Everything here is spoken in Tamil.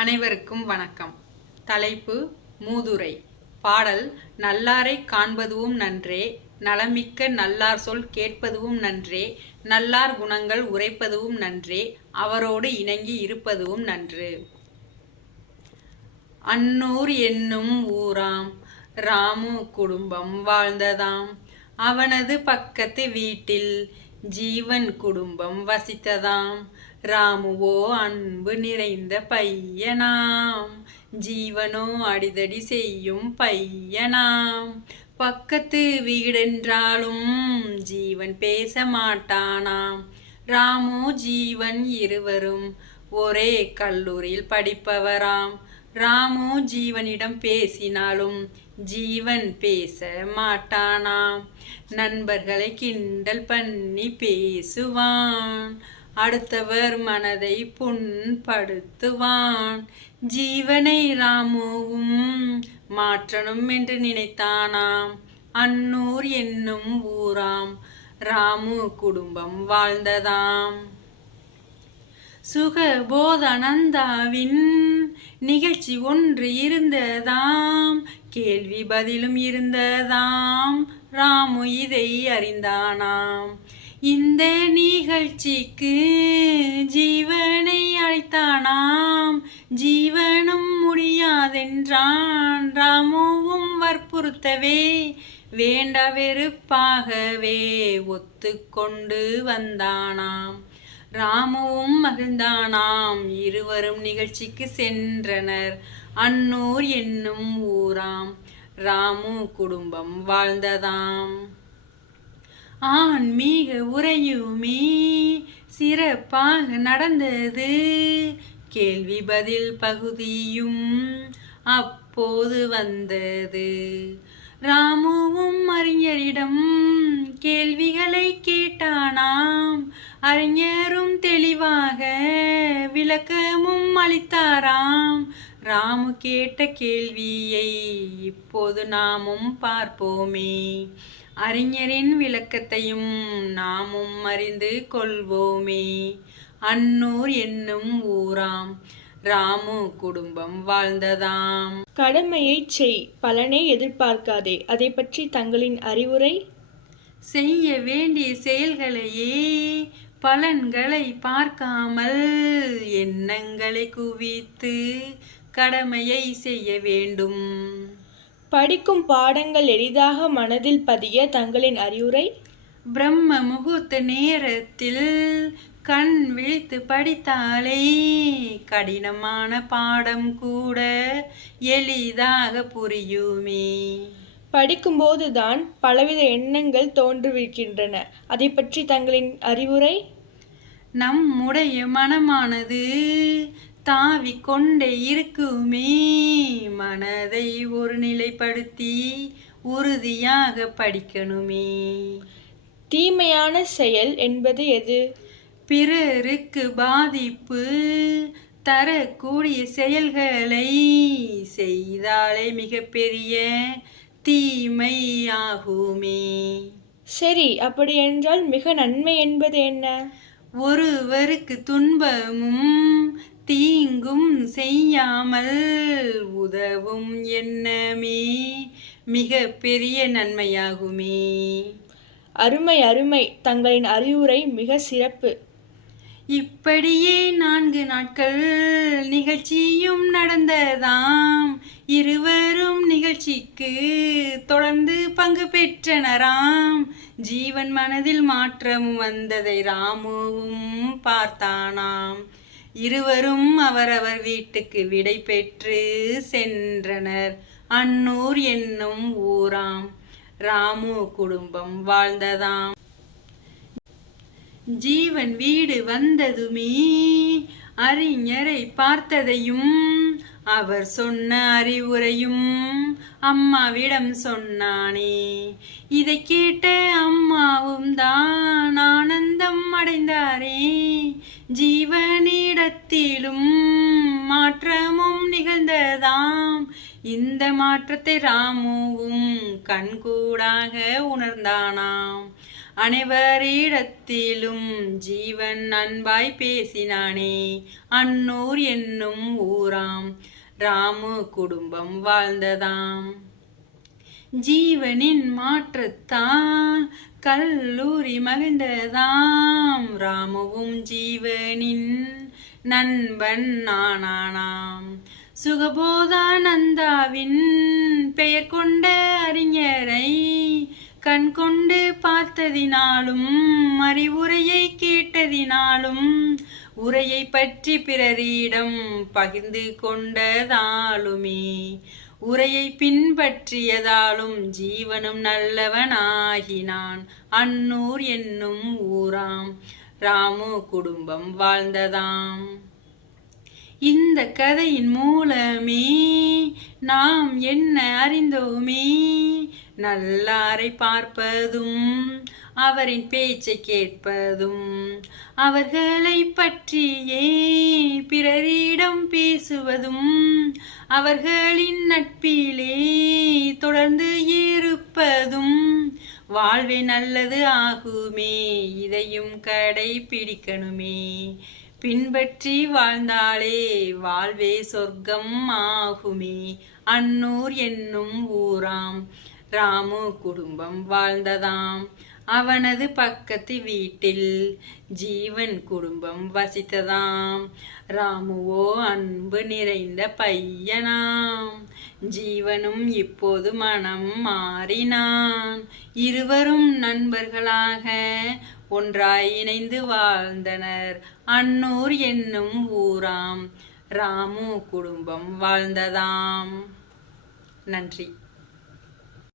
அனைவருக்கும் வணக்கம். தலைப்பு மூதுரை. பாடல் நல்லாரை காண்பதுவும் நன்றே, நலமிக்க நல்லார் சொல் கேட்பதுவும் நன்றே, நல்லார் குணங்கள் உரைப்பதுவும் நன்றே, அவரோடு இணங்கி இருப்பதுவும் நன்று. அன்னூர் என்னும் ஊராம் ராமு குடும்பம் வாழ்ந்ததாம், அவனது பக்கத்து வீட்டில் ஜீவன் குடும்பம் வசித்ததாம். ராமுவோ அன்பு நிறைந்த பையனாம், ஜீவனோ அடிதடி செய்யும் பையனாம். பக்கத்து வீடென்றாலும் ஜீவன் பேச மாட்டானாம். ராமு ஜீவன் இருவரும் ஒரே கல்லூரியில் படிப்பவராம். ராமு ஜீவனிடம் பேசினாலும் ஜீவன் பேச மாட்டானாம். நண்பர்களை கிண்டல் பண்ணி பேசுவான், அடுத்தவர் மனதை புண்படுத்துவான். ஜீவனை ராமுவும் மாற்றணும் என்று நினைத்தானாம். அன்னூர் என்னும் ஊராம் ராமு குடும்பம் வாழ்ந்ததாம். சுகபோதானந்தாவின் நிகழ்ச்சி ஒன்று இருந்ததாம், கேள்வி பதிலும் இருந்ததாம். ராமு இதை அறிந்தானாம். இந்த நிகழ்ச்சிக்கு ஜீவனை அழைத்தானாம். ஜீவனும் முடியாதென்றான். ராமுவும் வற்புறுத்தவே வேண்ட வெறுப்பாகவே ஒத்துக்கொண்டு வந்தானாம். ராமுவும் மகிழ்ந்தானாம். இருவரும் நிகழ்ச்சிக்கு சென்றனர். அன்னூர் என்னும் ஊராம் ராமு குடும்பம் வாழ்ந்ததாம். ஆன்மீக உரையுமே சிறப்பாக நடந்தது, கேள்வி பதில் பகுதியும் அப்போது வந்தது. ராமுவும் அறிஞரிடம் கேள்விகளை கேட்டானாம். அறிஞரும் தெளிவாக விளக்கமும் அளித்தாராம். ராமு கேட்ட கேள்வியை இப்போது நாமும் பார்ப்போமே. அறிஞரின் விளக்கத்தையும் நாமும் அறிந்து கொள்வோமே. அன்னூர் என்னும் ஊராம் ராமு குடும்பம் வாழ்ந்ததாம். கடமையை செய், பலனை எதிர்பார்க்காதே. அதை பற்றி தங்களின் அறிவுரை. செய்ய வேண்டிய செயல்களையே பலன்களை பார்க்காமல் எண்ணங்களை குவித்து கடமையை செய்ய வேண்டும். படிக்கும் பாடங்கள் எளிதாக மனதில் பதிய தங்களின் அறிவுரை. பிரம்ம முகூர்த்த நேரத்தில் கண் விழித்து படித்தாலே கடினமான பாடம் கூட எளிதாக புரியுமே. படிக்கும்போதுதான் பலவித எண்ணங்கள் தோன்றுவிக்கின்றன. அதை பற்றி தங்களின் அறிவுரை. நம்முடைய மனமானது தாவி கொண்டே இருக்குமே. மனதை ஒரு நிலைப்படுத்தி உறுதியாக படிக்கணுமே. தீமையான செயல் என்பது எது? பிறருக்கு பாதிப்பு தரக்கூடிய செயல்களை செய்தாலே மிகப்பெரிய தீமை ஆகுமே. சரி, அப்படி என்றால் மிக நன்மை என்பது என்ன? ஒருவருக்கு துன்பமும் தீங்கும் செய்யாமல் உதவும் எண்ணமே மிக பெரிய நன்மையாகுமே. அருமை அருமை, தங்களின் அறிவுரை மிக சிறப்பு. இப்படியே 4 நாட்கள் நிகழ்ச்சியும் நடந்ததாம். இருவரும் நிகழ்ச்சிக்கு தொடர்ந்து பங்கு பெற்றனராம். ஜீவன் மனதில் மாற்றமும் வந்ததை ராமுவும் பார்த்தானாம். இருவரும் அவரவர் வீட்டுக்கு விடை பெற்று சென்றனர். அன்னூர் என்னும் ஊராம் ராமு குடும்பம் வாழ்ந்ததாம். ஜீவன் வீடு வந்ததுமே அறிஞரை பார்த்ததையும் அவர் சொன்ன அறிவுரையும் அம்மாவிடம் சொன்னானே. இதை கேட்ட அம்மாவும் தான் ஆனந்தம் அடைந்தாரே. ஜீவனிடத்திலும் மாற்றமும் நிகழ்ந்ததாம். இந்த மாற்றத்தை ராமுவும் கண்கூடாக உணர்ந்தானாம். அனைவரிடத்திலும் ஜீவன் அன்பாய் பேசினானே. அன்னூர் என்னும் ஊராம் ராமு குடும்பம் வாழ்ந்ததாம். ஜீவனின் மாற்றத்தான் கல்லூரி மகிழ்ந்ததாம். ராமுவும் ஜீவனின் நண்பன் ஆனானாம். சுகபோதானந்தாவின் பெயர் கொண்ட அறிஞரை கண் கொண்டு பார்த்ததினாலும் அறிவுரையை கேட்டதினாலும் உரையை பற்றி பிறரிடம் பகிர்ந்து கொண்டதாலுமே உரையை பின்பற்றியதாலும் ஜீவனும் நல்லவனாகினான். அன்னூர் என்னும் ஊராம் ராமு குடும்பம் வாழ்ந்ததாம். இந்த கதையின் மூலமே நாம் என்ன அறிந்தோமே? நல்லாரை பார்ப்பதும் அவரின் பேச்சை கேட்பதும் அவர்களை பற்றியே பிறரிடம் பேசுவதும் அவர்களின் நட்பிலே தொடர்ந்து இருப்பதும் வாழ்வே நல்லது ஆகுமே. இதையும் கடைபிடிக்கணுமே. பின்பற்றி வாழ்ந்தாலே வாழ்வே சொர்க்கம் ஆகுமே. அன்னூர் என்னும் ஊராம் ராமு குடும்பம் வாழ்ந்ததாம். அவனது பக்கத்து வீட்டில் ஜீவன் குடும்பம் வசித்ததாம். ராமுவோ அன்பு நிறைந்த பையனாம். ஜீவனும் இப்போது மனம் மாறினான். இருவரும் நண்பர்களாக ஒன்றாய் இணைந்து வாழ்ந்தனர். அன்னூர் என்னும் ஊராம் ராமு குடும்பம் வாழ்ந்ததாம். நன்றி.